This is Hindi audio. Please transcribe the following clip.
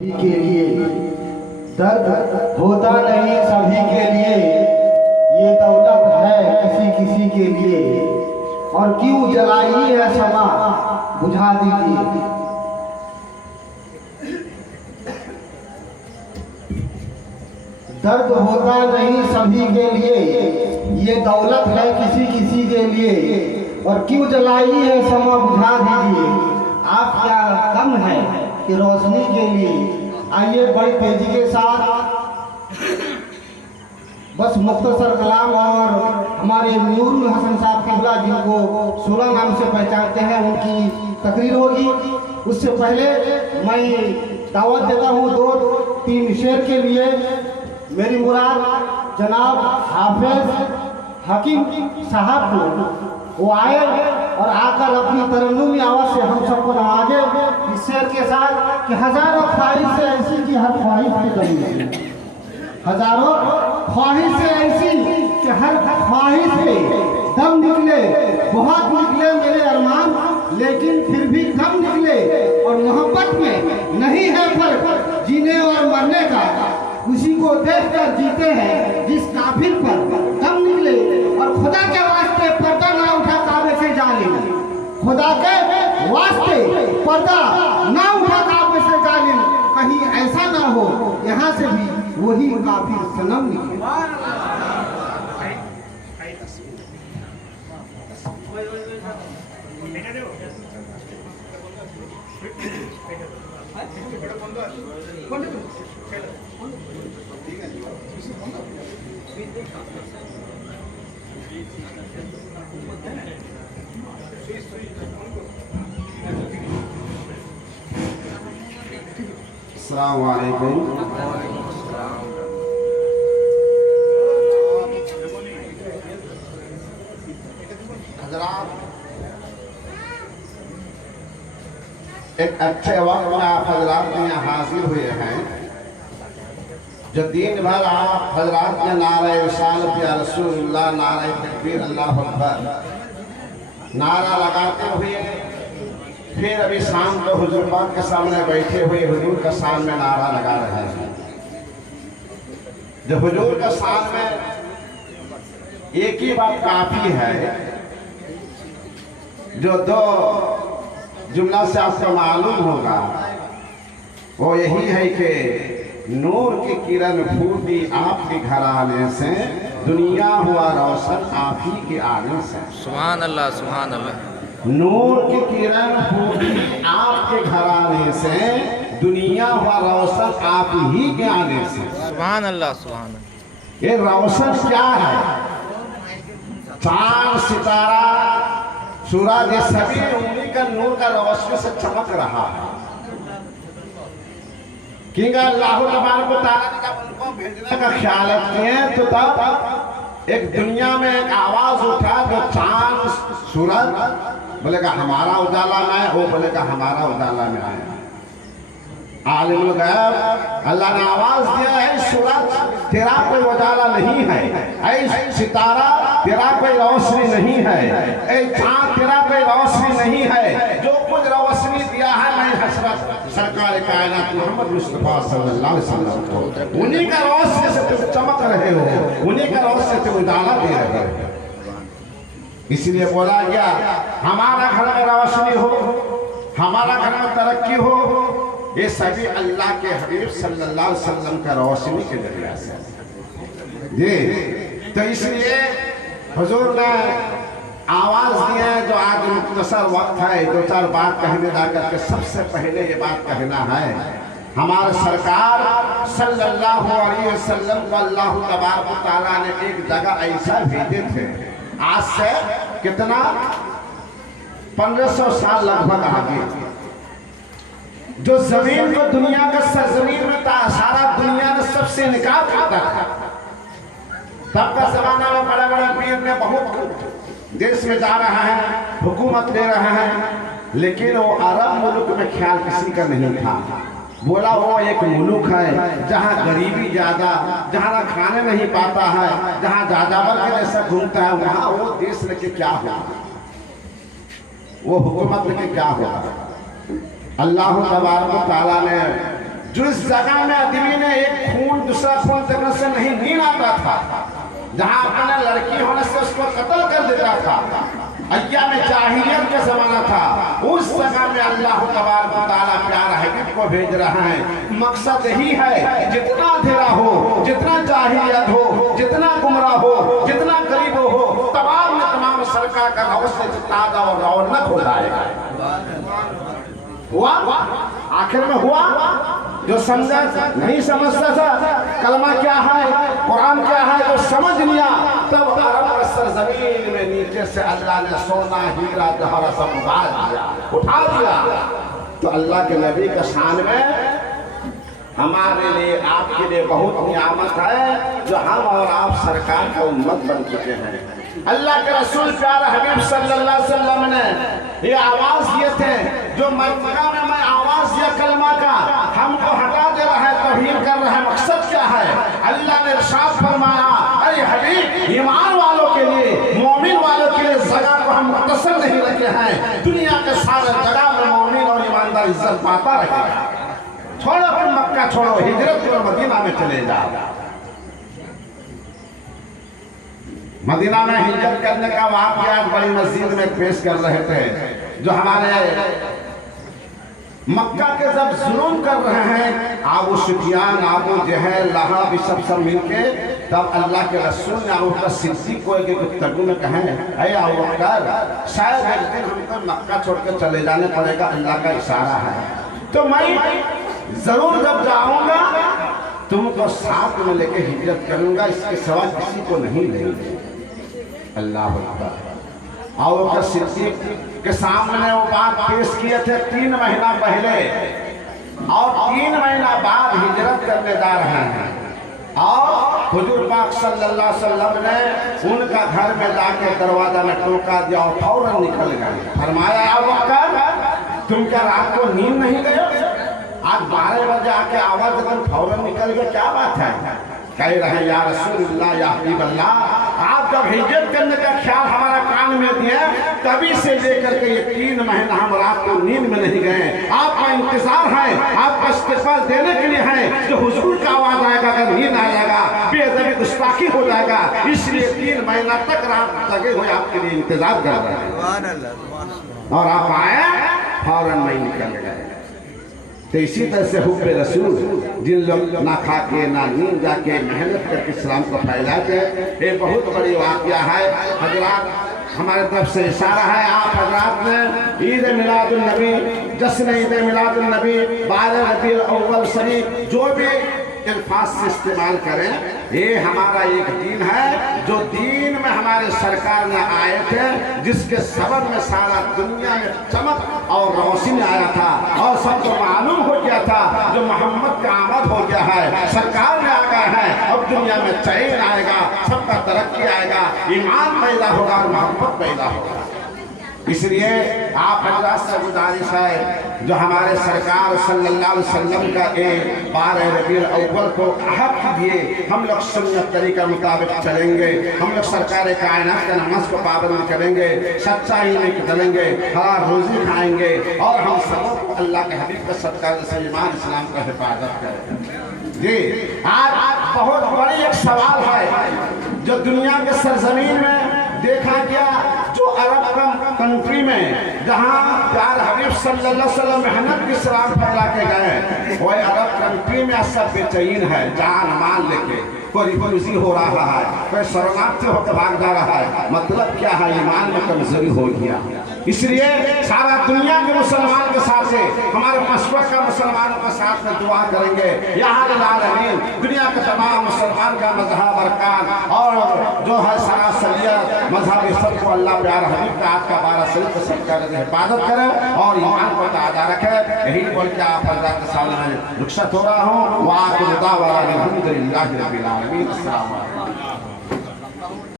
के लिए दर्द होता नहीं सभी के लिए, ये दौलत है किसी किसी के लिए, और क्यों जलाई है शमा बुझा दीजिए। दर्द होता नहीं सभी के लिए, ये दौलत है किसी किसी के लिए, और क्यों जलाई है शमा बुझा दीजिए। आप क्या कम है कि रोशनी के लिए। आइए बड़ी तेजी के साथ बस मुख्तसर कलाम और हमारे नूरुल हसन साहब किबला जिनको 16 नाम से पहचानते हैं उनकी तकरीर होगी। उससे पहले मैं दावत देता हूँ 2-3 शेर के लिए। मेरी मुराद जनाब हाफिज हकीम साहब को, वो आए और आकर अपनी तरन्नुमी आवाज़ से हम सबको नवाजे इस शेर के साथ कि हजारों ख्वाहिश से ऐसी कि हर ख्वाहिश की कमी, हजारों ख्वाहिश से ऐसी कि हर ख्वाहिश से दम निकले, बहुत निकले मेरे अरमान, लेकिन फिर भी कम निकले। और मोहब्बत में नहीं है फर्क जीने और मरने का, उसी को देखकर जीते हैं जिस काफिर पर दम निकले। और खुदा के वास्ते पर्दा ना उठा काबे से जालिम, खुदा के वास्ते पर्दा ना उठा काबे से जालिम, कहीं ऐसा ना हो यहाँ से भी वही काफिर सनम निकले। अस्सलामु अलैकुम। हज़रात, एक अच्छे वक्त में आप हजरात यहाँ हाजिर हुए हैं, जो दिन भर आप हजरात ने नारा रिसालत या रसूलुल्लाह, नारा तकबीर, अल्लाहु अकबर नारा लगाते हुए फिर अभी शाम को हुजूर पाक के सामने बैठे हुए हुजूर का शान में नारा लगा रहे हैं। जो हुजूर का शान में एक ही बात काफी है, जो 2 जुमला से आपको मालूम होगा, वो यही है कि नूर की किरण फूटी आपके घर आने से, दुनिया हुआ रोशन आप ही के आने से। सुभान अल्लाह, सुभान अल्लाह। नूर की किरण फूटी आपके घर आने से, दुनिया हुआ रोशन आप ही के आने से। सुभान अल्लाह, सुभान अल्लाह। ये रोशन क्या है? चांद, सितारा, सूरज, ये सभी उन्हीं का नूर का रोशनी से चमक रहा है। क्योंकि अल्लाह तबारक व तआला ने जब उनको भेजने का ख्याल किए तो तब एक दुनिया में एक आवाज उठा, जो चांद सूरज बोलेगा हमारा उजाला में आए, वो बोलेगा हमारा उजाला में आए। आलिमुल गैब अल्लाह ने आवाज दिया है, सूरज तेरा कोई उजाला नहीं है, ऐ सितारा तेरा कोई रोशनी नहीं है, ऐ चांद तेरा कोई रोशनी नहीं है। जो कुछ रोशनी दिया है मैं हसरत सरकार कायनात मोहम्मद मुस्तफा सल्लल्लाहु अलैहि वसल्लम को, उन्हीं का रोशनी से तुम चमक रहे हो, उन्हीं का रोशनी से तुम उजाला दे रहे हो। इसलिए बोला गया हमारा घर में रोशनी हो, हमारा घर में तरक्की हो, ये सभी अल्लाह के हबीब सल्लल्लाहु अलैहि वसल्लम का रोशनी के जरिए से जी। तो इसलिए हुजूर ने आवाज दी है, जो आज मुख्तसर वक्त है 2-4 बात कहने जाकर के सबसे पहले ये बात कहना है, हमारे सरकार सल्लल्लाहु अलैहि वसल्लम को अल्लाह तबारक व तआला ने एक जगह ऐसा भेजे थे, आज से कितना 1500 साल लगभग आगे, जो जमीन को दुनिया का सरजमीन में था, सारा दुनिया ने सबसे निकाल करता था। तब का जमाना में बड़े बड़े पीर ने बहुत देश में जा रहे हैं, हुकूमत दे रहे हैं, लेकिन वो अरब मुल्क में ख्याल किसी का नहीं था। बोला वो एक मुल्क है जहाँ गरीबी ज्यादा, जहाँ ना खाने नहीं पाता है, जहाँ जाजावर के जैसा घूमता है, वहाँ वो देश लेके क्या होगा, वो हुकूमत लेके क्या होगा। अल्लाह तबारक व तआला ने जिस जगह में आदमी ने एक खून दूसरा खून देखने से नहीं नींद आता था, जहां अपने लड़की होने से उसको कत्ल कर देता था, अय्याम जाहिलियत का जमाना था, उस जगह में अल्लाह तबारक व तआला प्यार हबीब को भेज रहा है। मकसद यही है, जितना अंधेरा हो, जितना जाहिलियत हो, जितना गुमराह हो, जितना गरीब हो, तमाम में तमाम सरकार का अवश्य ताजा और रौनक हो जाएगा। हुआ आखिर में हुआ। जो समझा नहीं समझता था कलमा क्या है, कुरान क्या है, जो समझ लिया, तब अरब का सरजमीन में नीचे से अल्लाह ने सोना हीरा जवाहरात सब उठा दिया। तो अल्लाह के नबी का शान में हमारे लिए, आपके लिए बहुत नियामत है जो हम और आप सरकार का उम्मत बन चुके हैं। अल्लाह के रसूल प्यारे हबीब सल्लल्लाहु अलैहि वसल्लम ने ये आवाज दिए थे, जो मक्का में मैं आवाज दिया कलमा का, हमको हटा दे रहा है, तौहीन कर रहा है, मकसद क्या है? अल्लाह ने इरशाद फरमाया, अरे हबीब, ईमान वालों के लिए, मोमिन वालों के लिए जगह को हम मुतसिल नहीं रखे हैं, दुनिया के सारे जगह में मोमिन और ईमानदार इज्जत पाता रहेगा। छोड़ो फिर मक्का छोड़ो, हिजरत करो, मदीना में चले जाओ। मदीना में हिजरत करने का वाक़या बड़ी मस्जिद में पेश कर रहे थे, जो हमारे मक्का के जब जुल्म कर रहे हैं आबू सुफियान, आबू जहल, लहाब, सब मिलके, तब अल्लाह के रसूल ने अबू बकर सिद्दीक को एक गुफ्तगू में कहे, अरे अबू बकर, शायद एक दिन हमको मक्का छोड़कर चले जाने पड़ेगा, अल्लाह का इशारा है, तो मैं जरूर जब जाऊंगा तुमको साथ में लेके हिजरत करूंगा, इसके सिवा किसी को नहीं लेंगे। अल्लाह अकबर। और सिद्दीक के सामने वो बात पेश किए थे 3 महीना पहले, और 3 महीना बाद हिजरत करने जा रहे हैं, और हुजूर पाक सल्लल्लाहु अलैहि वसल्लम ने उनका घर में जाके दरवाजा में टोका दिया और फौरन निकल गए। फरमाया, अबू बकर, तुम क्या रात को नींद नहीं गए? आज 12 बजे आके आवाज एकदम फौरन निकल गया, क्या बात है? कह रहे, या रसूलुल्लाह, या हबीब अल्लाह, आप जब हिजरत करने का ख्याल हमारा कान में दिया, तभी से लेकर के ये 3 महीना हम रात को नींद में नहीं गए। आपका इंतजार है, आपका इस्तेफाल देने के लिए है, जो हुजूर का आवाज आएगा, अगर नींद आ जाएगा, बेअदबी गुस्ताखी हो जाएगा, इसलिए 3 महीना तक रात लगे हुए आपके लिए इंतजार कर रहे हैं, और आप आए, फौरन नहीं निकल गए। तो इसी तरह से हुब्बे रसूल, जिन लोग ना खा के ना नींद जाके मेहनत करके इस्लाम को फैलाते, ये बहुत बड़ी वाक़या है। हजरात, हमारे तरफ से इशारा है, आप हजरात ने ईद मिलादुन नबी, जश्न ईद मिलादुन नबी, 12 रबीउल अव्वल शरीफ, जो भी अल्फाज से इस्तेमाल करें, ये हमारा एक दीन है, जो दीन में हमारे सरकार ने आए थे, जिसके सबब में सारा दुनिया में चमक और रोशनी आया था, और सबको मालूम हो गया था जो मोहम्मद का आमद हो गया है, सरकार में आ गया है, अब दुनिया में चैन आएगा, सबका तरक्की आएगा, ईमान पैदा होगा और मोहब्बत पैदा होगा। इसलिए आप हजरात से गुजारिश है, जो हमारे सरकार सल्लल्लाहु अलैहि वसल्लम का एक 12 रबीउल अव्वल को अहद दिए, हम लोग सुन्नत तरीका मुताबिक चलेंगे, हम लोग सरकार कायनात का नमाज को पाबंद करेंगे, सच्चाई में चलेंगे, हलाल रोजी खाएंगे, और हम सब अल्लाह के हबीब का सत्कार से ईमान इस्लाम का हिफाजत करेंगे। जी, आज बहुत बड़ी एक सवाल है जो दुनिया के सरजमीन में देखा गया, जो अरब कंट्री में जहां प्यार हबीब सल्लल्लाहु अलैहि वसल्लम मेहनत की सलाम फैला के गए, वही अरब कंट्री में सब बेचैन है, जान माल लेके कोई रिफ्यूजी हो रहा है, कोई शरणार्थी होकर भाग जा रहा है। मतलब क्या है? ईमान में कमजोरी हो गया। इसलिए सारा दुनिया के मुसलमान के साथ से हमारे मशरक़ का मुसलमानों के साथ में दुआ करेंगे, यहाँ आलमीन, दुनिया के तमाम मुसलमान का मजहब अरकान और जो है सरासरियत मजहब, सबको अल्लाह प्यार हबीब का आज का 12 शरीफ के सबका हिफाजत करे और ईमान को ताज़ा रखे। यही बोल के आप हज़रात के सामने रुखसत हो रहा हूँ। वाक़िअ दावा अल्हम्दुलिल्लाहि रब्बिल आलमीन।